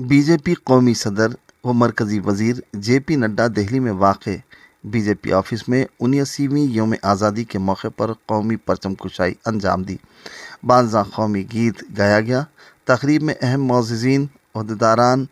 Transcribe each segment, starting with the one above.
BJP कौमी सदर व मरकज़ी वज़ीर जेपी नड्डा दिल्ली में वाक़ बीजेपी ऑफिस में 79वीं यौम आज़ादी के मौके पर कौमी परचम कुशाई अंजाम दी। बाज़ कौमी गीत गाया गया। तकरीब में अहम मौज़िज़ीन, ओहदेदारान,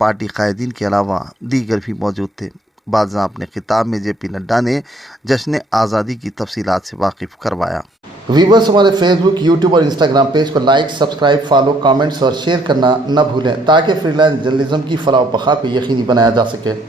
पार्टी कायदीन के अलावा दीगर भी मौजूद थे। बाज़ अपने खिताब में जेपी नड्डा ने जश्न आज़ादी की तफसीलात से वाकिफ़ करवाया। व्यूवर्स, हमारे फेसबुक, यूट्यूब और इंस्टाग्राम पेज को लाइक, सब्सक्राइब, फॉलो, कमेंट्स और शेयर करना न भूलें ताकि फ्रीलांस जर्नलिज्म की फलाह बखा को यकीनी बनाया जा सके।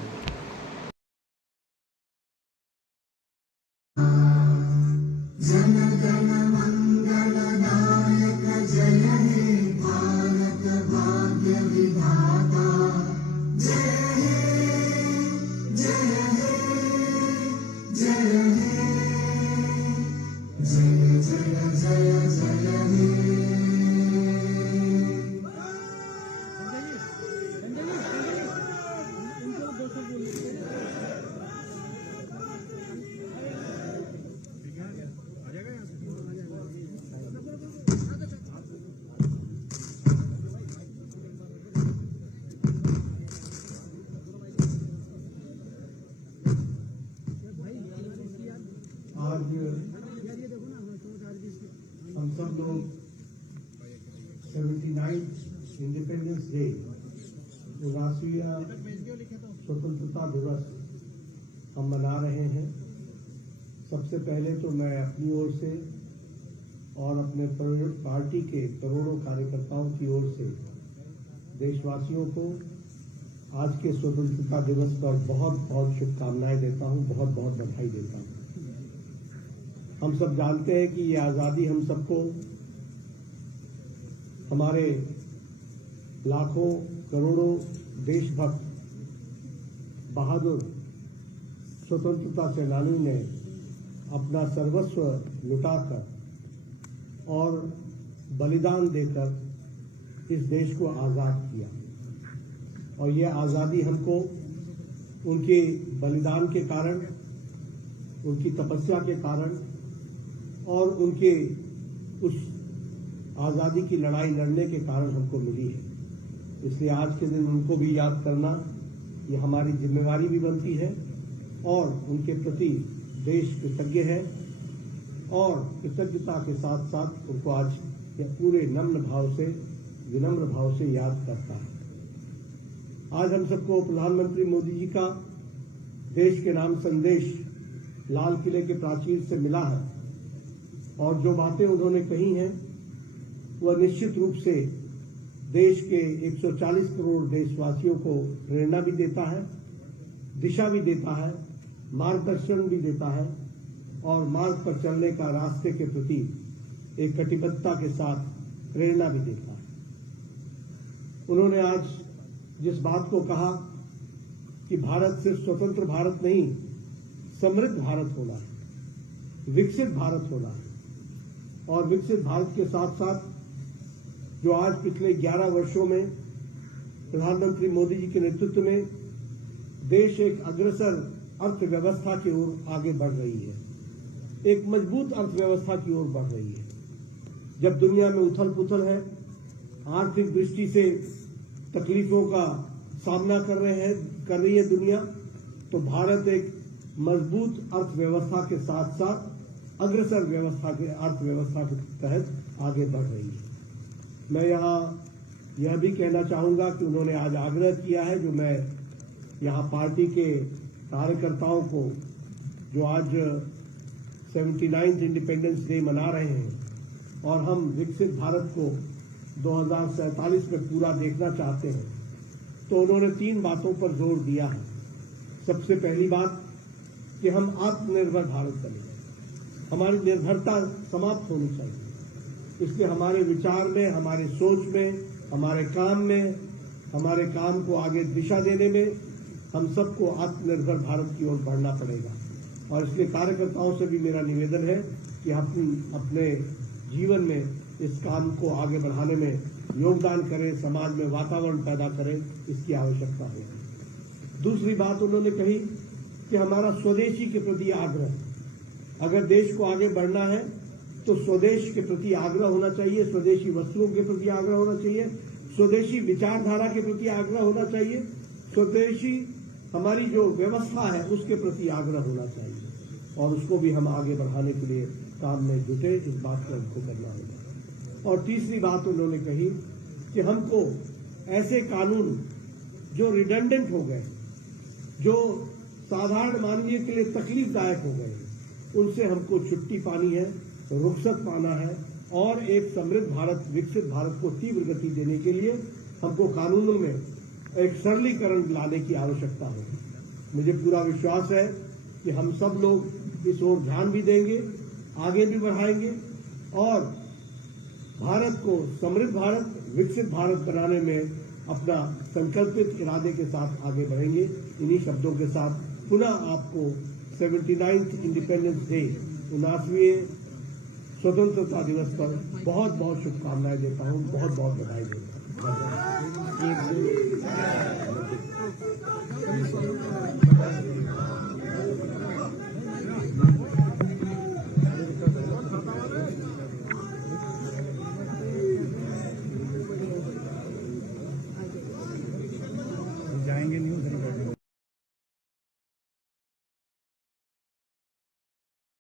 आज हम सब लोग 79 इंडिपेंडेंस डे, 79वां स्वतंत्रता दिवस हम मना रहे हैं। सबसे पहले तो मैं अपनी ओर से और अपने पार्टी के करोड़ों कार्यकर्ताओं की ओर से देशवासियों को आज के स्वतंत्रता दिवस पर बहुत बहुत शुभकामनाएं देता हूं, बहुत बहुत बधाई देता हूं। हम सब जानते हैं कि ये आज़ादी हम सबको, हमारे लाखों करोड़ों देशभक्त बहादुर स्वतंत्रता सेनानियों ने अपना सर्वस्व लुटाकर और बलिदान देकर इस देश को आज़ाद किया। और ये आज़ादी हमको उनके बलिदान के कारण, उनकी तपस्या के कारण और उनके उस आज़ादी की लड़ाई लड़ने के कारण हमको मिली है। इसलिए आज के दिन उनको भी याद करना ये हमारी जिम्मेवारी भी बनती है और उनके प्रति देश कृतज्ञ है और कृतज्ञता के साथ साथ उनको आज यह पूरे विनम्र भाव से याद करता है। आज हम सबको प्रधानमंत्री मोदी जी का देश के नाम संदेश लाल किले के प्राचीर से मिला है और जो बातें उन्होंने कही हैं वह निश्चित रूप से देश के 140 करोड़ देशवासियों को प्रेरणा भी देता है, दिशा भी देता है, मार्गदर्शन भी देता है और मार्ग पर चलने का रास्ते के प्रति एक कटिबद्धता के साथ प्रेरणा भी देता है। उन्होंने आज जिस बात को कहा कि भारत सिर्फ स्वतंत्र भारत नहीं, समृद्ध भारत होना है, विकसित भारत होना है और विकसित भारत के साथ साथ जो आज पिछले 11 वर्षों में प्रधानमंत्री मोदी जी के नेतृत्व में देश एक अग्रसर अर्थव्यवस्था की ओर आगे बढ़ रही है, एक मजबूत अर्थव्यवस्था की ओर बढ़ रही है। जब दुनिया में उथल पुथल है, आर्थिक दृष्टि से तकलीफों का सामना कर रही है दुनिया, तो भारत एक मजबूत अर्थव्यवस्था के साथ साथ अग्रसर अर्थव्यवस्था के तहत आगे बढ़ रही है। मैं यहाँ यह भी कहना चाहूंगा कि उन्होंने आज आग्रह किया है, जो मैं यहाँ पार्टी के कार्यकर्ताओं को जो आज 79th इंडिपेंडेंस डे मना रहे हैं और हम विकसित भारत को 2047 में पूरा देखना चाहते हैं, तो उन्होंने 3 बातों पर जोर दिया है। सबसे पहली बात कि हम आत्मनिर्भर भारत बनेंगे, हमारी निर्भरता समाप्त होनी चाहिए। इसलिए हमारे विचार में, हमारे सोच में, हमारे काम को आगे दिशा देने में हम सबको आत्मनिर्भर भारत की ओर बढ़ना पड़ेगा। और इसलिए कार्यकर्ताओं से भी मेरा निवेदन है कि हम अपने जीवन में इस काम को आगे बढ़ाने में योगदान करें, समाज में वातावरण पैदा करें, इसकी आवश्यकता है। दूसरी बात उन्होंने कही कि हमारा स्वदेशी के प्रति आग्रह, अगर देश को आगे बढ़ना है तो स्वदेश के प्रति आग्रह होना चाहिए, स्वदेशी वस्तुओं के प्रति आग्रह होना चाहिए, स्वदेशी विचारधारा के प्रति आग्रह होना चाहिए, स्वदेशी हमारी जो व्यवस्था है उसके प्रति आग्रह होना चाहिए और उसको भी हम आगे बढ़ाने के लिए काम में जुटे, इस बात को हमको करना होगा। और तीसरी बात उन्होंने कही कि हमको ऐसे कानून जो रिडंडेंट हो गए, जो साधारण मानवीय के लिए तकलीफदायक हो गए, उनसे हमको छुट्टी पानी है, रुखसत पाना है और एक समृद्ध भारत, विकसित भारत को तीव्र गति देने के लिए हमको कानूनों में एक सरलीकरण लाने की आवश्यकता है। मुझे पूरा विश्वास है कि हम सब लोग इस ओर ध्यान भी देंगे, आगे भी बढ़ाएंगे और भारत को समृद्ध भारत, विकसित भारत बनाने में अपना संकल्पित इरादे के साथ आगे बढ़ेंगे। इन्हीं शब्दों के साथ पुनः आपको 79th इंडिपेंडेंस डे, 79वें स्वतंत्रता दिवस पर बहुत बहुत शुभकामनाएं देता हूं, बहुत बहुत बधाई देता हूं।